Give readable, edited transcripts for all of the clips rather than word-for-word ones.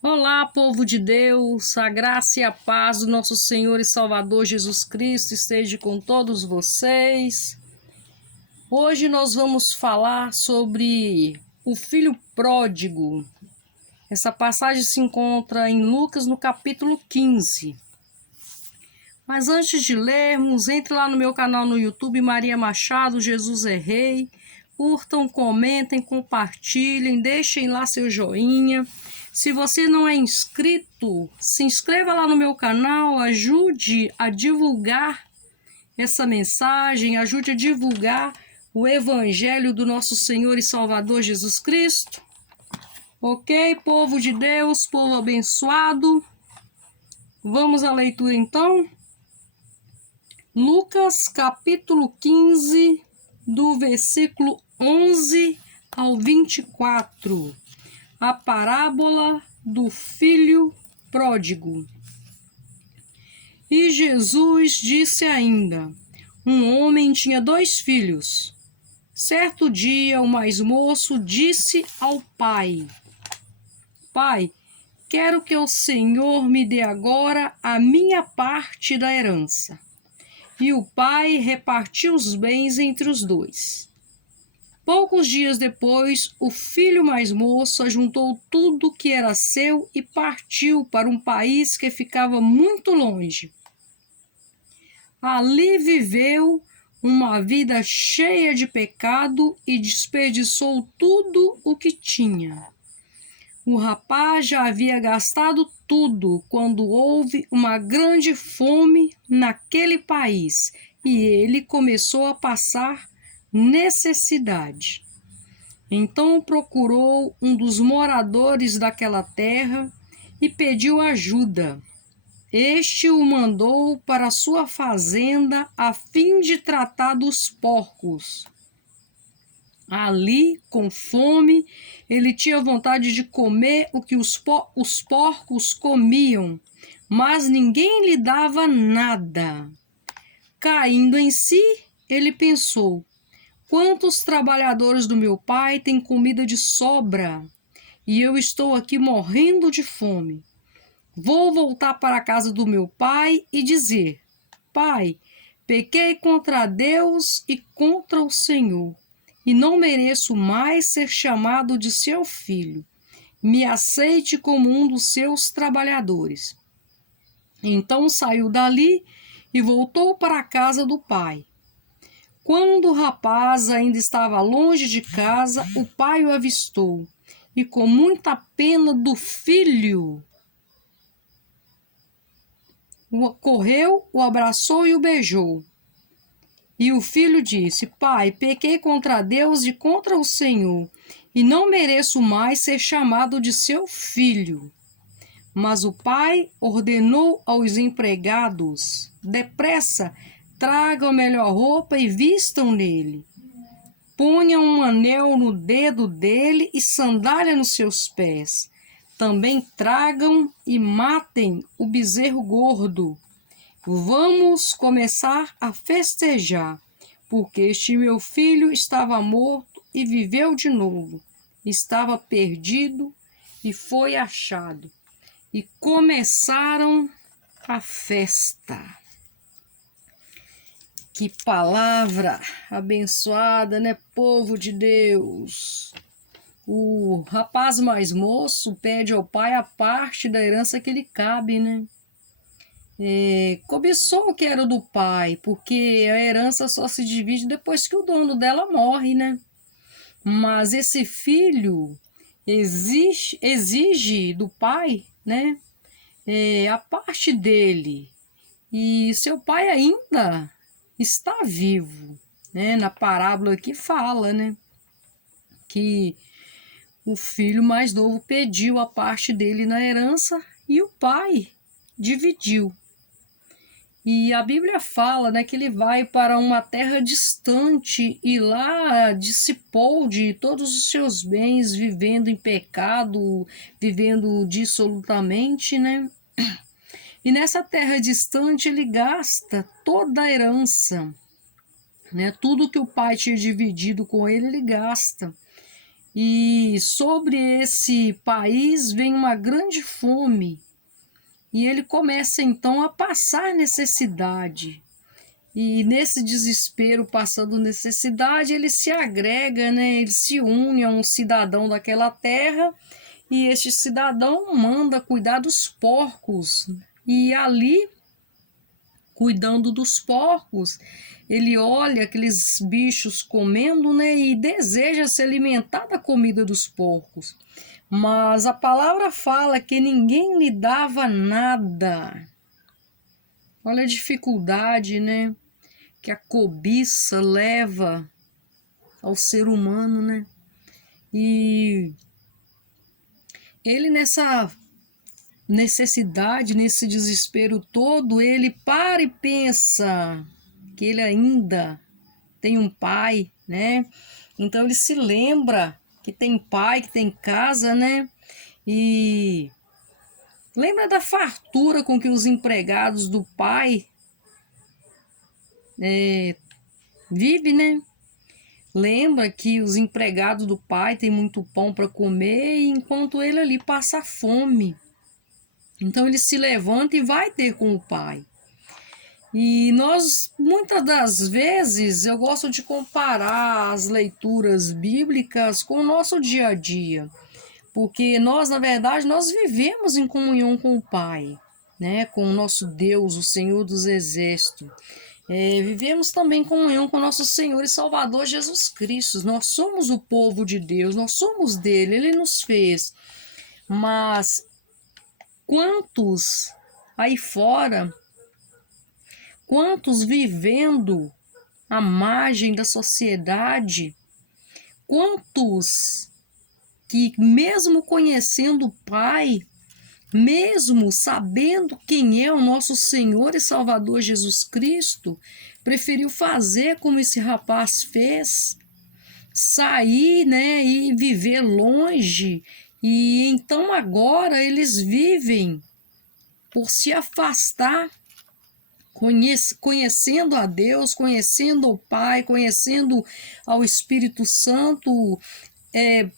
Olá, povo de Deus, a graça e a paz do nosso Senhor e Salvador Jesus Cristo esteja com todos vocês. Hoje nós vamos falar sobre o filho pródigo. Essa passagem se encontra em Lucas no capítulo 15. Mas antes de lermos, entre lá no meu canal no YouTube, Maria Machado, Jesus é Rei. Curtam, comentem, compartilhem, deixem lá seu joinha. Se você não é inscrito, se inscreva lá no meu canal, ajude a divulgar essa mensagem, ajude a divulgar o Evangelho do nosso Senhor e Salvador Jesus Cristo. Ok, povo de Deus, povo abençoado. Vamos à leitura então? Lucas capítulo 15, do versículo 11 ao 24. A parábola do filho pródigo. E Jesus disse ainda: um homem tinha 2 filhos. Certo dia, o mais moço disse ao pai: Pai, quero que o Senhor me dê agora a minha parte da herança. E o pai repartiu os bens entre os 2. Poucos dias depois, o filho mais moço ajuntou tudo que era seu e partiu para um país que ficava muito longe. Ali viveu uma vida cheia de pecado e desperdiçou tudo o que tinha. O rapaz já havia gastado tudo quando houve uma grande fome naquele país e ele começou a passar necessidade. Então procurou um dos moradores daquela terra e pediu ajuda. Este o mandou para sua fazenda a fim de tratar dos porcos. Ali, com fome, ele tinha vontade de comer o que os porcos comiam, mas ninguém lhe dava nada. Caindo em si, ele pensou: quantos trabalhadores do meu pai têm comida de sobra, e eu estou aqui morrendo de fome. Vou voltar para a casa do meu pai e dizer: Pai, pequei contra Deus e contra o Senhor, e não mereço mais ser chamado de seu filho. Me aceite como um dos seus trabalhadores. Então saiu dali e voltou para a casa do pai. Quando o rapaz ainda estava longe de casa, o pai o avistou e, com muita pena do filho, correu, o abraçou e o beijou. E o filho disse: Pai, pequei contra Deus e contra o Senhor, e não mereço mais ser chamado de seu filho. Mas o pai ordenou aos empregados: depressa, tragam a melhor roupa e vistam nele. Ponham um anel no dedo dele e sandália nos seus pés. Também tragam e matem o bezerro gordo. Vamos começar a festejar, porque este meu filho estava morto e viveu de novo. Estava perdido e foi achado. E começaram a festa. Que palavra abençoada, né, povo de Deus? O rapaz mais moço pede ao pai a parte da herança que lhe cabe, né? Cobiçou o que era do pai, porque a herança só se divide depois que o dono dela morre, né? Mas esse filho exige do pai, né? A parte dele. E seu pai ainda está vivo, né? Na parábola que fala, né? Que o filho mais novo pediu a parte dele na herança e o pai dividiu. E a Bíblia fala, né, que ele vai para uma terra distante e lá dissipou de todos os seus bens, vivendo em pecado, vivendo dissolutamente, né? E nessa terra distante ele gasta toda a herança, né? Tudo que o pai tinha dividido com ele, ele gasta. e sobre esse país vem uma grande fome. E ele começa então a passar necessidade. E nesse desespero, passando necessidade, ele se agrega, né? Ele se une a um cidadão daquela terra, e este cidadão manda cuidar dos porcos. E ali, cuidando dos porcos, ele olha aqueles bichos comendo, né? E deseja se alimentar da comida dos porcos. Mas a palavra fala que ninguém lhe dava nada. Olha a dificuldade, né? Que a cobiça leva ao ser humano, né? E ele nessa necessidade, nesse desespero todo, ele para e pensa que ele ainda tem um pai, né? Então ele se lembra que tem pai, que tem casa, né? E lembra da fartura com que os empregados do pai vivem, né? Lembra que os empregados do pai têm muito pão para comer, enquanto ele ali passa fome. Então ele se levanta e vai ter com o pai. E nós, muitas das vezes, eu gosto de comparar as leituras bíblicas com o nosso dia a dia. Porque nós, na verdade, nós vivemos em comunhão com o Pai, né? Com o nosso Deus, o Senhor dos Exércitos. Vivemos também em comunhão com o nosso Senhor e Salvador Jesus Cristo. Nós somos o povo de Deus, nós somos dele, ele nos fez. Mas quantos aí fora, quantos vivendo à margem da sociedade, quantos que mesmo conhecendo o Pai, mesmo sabendo quem é o nosso Senhor e Salvador Jesus Cristo, preferiu fazer como esse rapaz fez, sair, né, e viver longe. E então agora eles vivem por se afastar, conhecendo a Deus, conhecendo o Pai, conhecendo ao Espírito Santo,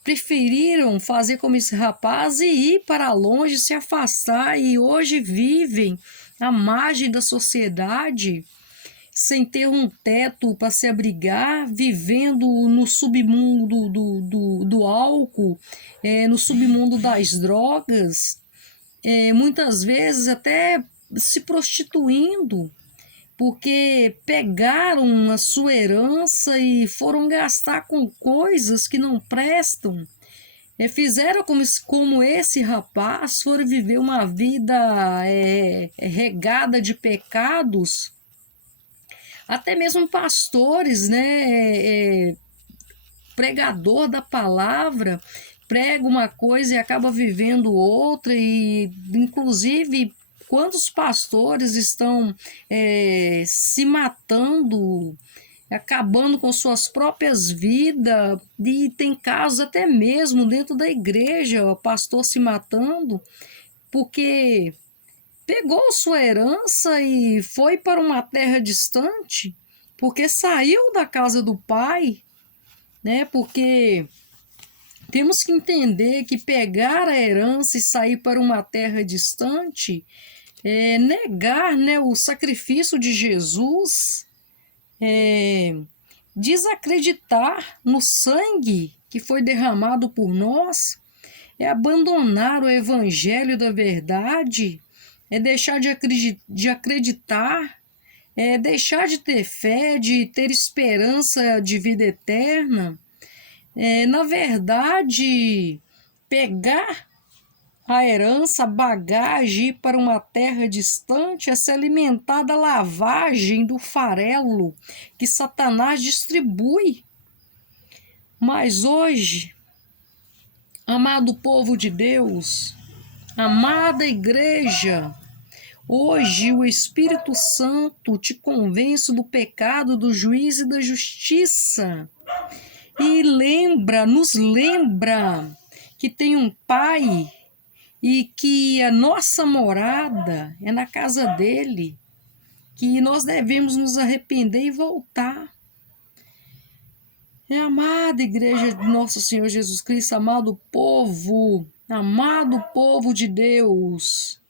preferiram fazer como esse rapaz e ir para longe, se afastar, e hoje vivem à margem da sociedade, sem ter um teto para se abrigar, vivendo no submundo do álcool, no submundo das drogas, muitas vezes até se prostituindo, porque pegaram a sua herança e foram gastar com coisas que não prestam. Fizeram como esse rapaz, foram viver uma vida regada de pecados. Até mesmo pastores, né, pregador da palavra, prega uma coisa e acaba vivendo outra, e inclusive quantos pastores estão se matando, acabando com suas próprias vidas, e tem casos até mesmo dentro da igreja, o pastor se matando, porque pegou sua herança e foi para uma terra distante, porque saiu da casa do pai, né? Porque temos que entender que pegar a herança e sair para uma terra distante é negar, né, o sacrifício de Jesus, desacreditar no sangue que foi derramado por nós, é abandonar o evangelho da verdade, é deixar de acreditar, é deixar de ter fé, de ter esperança de vida eterna. Na verdade, pegar a herança, a bagagem, ir para uma terra distante, é se alimentar da lavagem do farelo que Satanás distribui. Mas hoje, amado povo de Deus, amada igreja, hoje o Espírito Santo te convence do pecado, do juízo e da justiça. E nos lembra que tem um Pai e que a nossa morada é na casa dele, que nós devemos nos arrepender e voltar. Amada igreja de nosso Senhor Jesus Cristo, amado povo de Deus,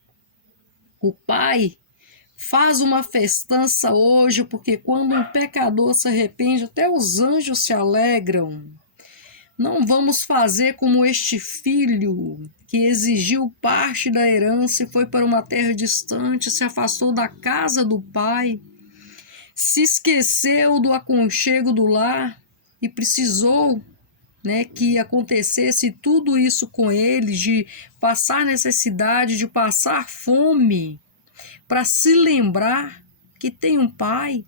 o Pai faz uma festança hoje, porque quando um pecador se arrepende, até os anjos se alegram. Não vamos fazer como este filho que exigiu parte da herança e foi para uma terra distante, se afastou da casa do pai, se esqueceu do aconchego do lar e precisou, que acontecesse tudo isso com ele, de passar necessidade, de passar fome, para se lembrar que tem um pai.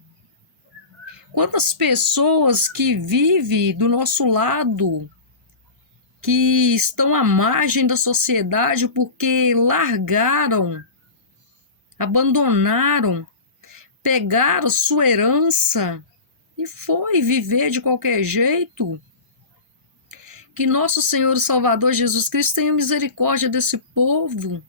Quantas pessoas que vivem do nosso lado, que estão à margem da sociedade porque largaram, abandonaram, pegaram sua herança e foi viver de qualquer jeito. Que nosso Senhor e Salvador Jesus Cristo tenha misericórdia desse povo.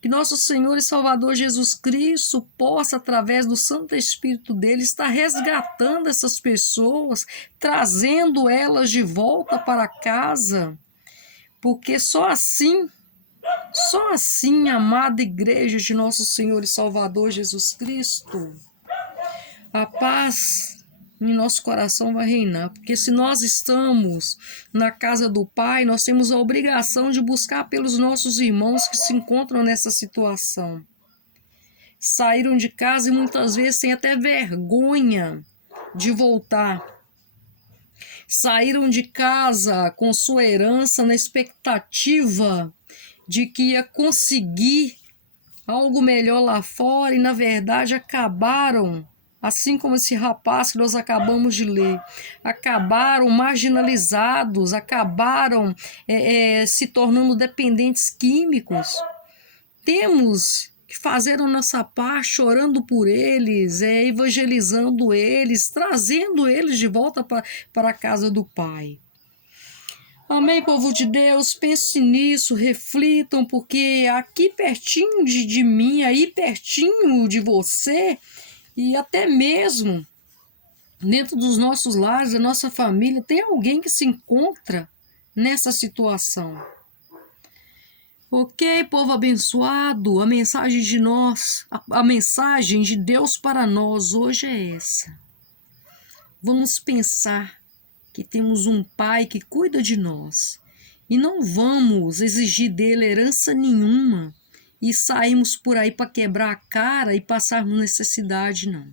Que nosso Senhor e Salvador Jesus Cristo possa, através do Santo Espírito dele, estar resgatando essas pessoas, trazendo elas de volta para casa. Porque só assim, amada igreja de nosso Senhor e Salvador Jesus Cristo, a paz em nosso coração vai reinar. Porque se nós estamos na casa do Pai, nós temos a obrigação de buscar pelos nossos irmãos que se encontram nessa situação. Saíram de casa e muitas vezes têm até vergonha de voltar. Saíram de casa com sua herança na expectativa de que ia conseguir algo melhor lá fora e, na verdade, acabaram, assim como esse rapaz que nós acabamos de ler, acabaram marginalizados, acabaram se tornando dependentes químicos. Temos que fazer a nossa parte, orando por eles, evangelizando eles, trazendo eles de volta para a casa do Pai. Amém, povo de Deus? Pense nisso, reflitam, porque aqui pertinho de mim, aí pertinho de você, e até mesmo dentro dos nossos lares, da nossa família, tem alguém que se encontra nessa situação. Ok, povo abençoado, a mensagem de nós, a mensagem de Deus para nós hoje é essa. Vamos pensar que temos um Pai que cuida de nós e não vamos exigir dele herança nenhuma e saímos por aí para quebrar a cara e passarmos necessidade, não.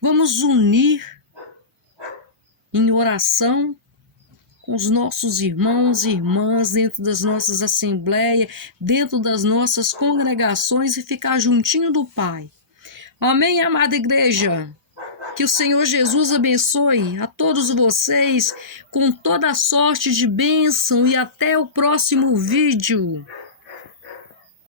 Vamos unir em oração com os nossos irmãos e irmãs dentro das nossas assembleias, dentro das nossas congregações e ficar juntinho do Pai. Amém, amada igreja? Que o Senhor Jesus abençoe a todos vocês com toda a sorte de bênção e até o próximo vídeo.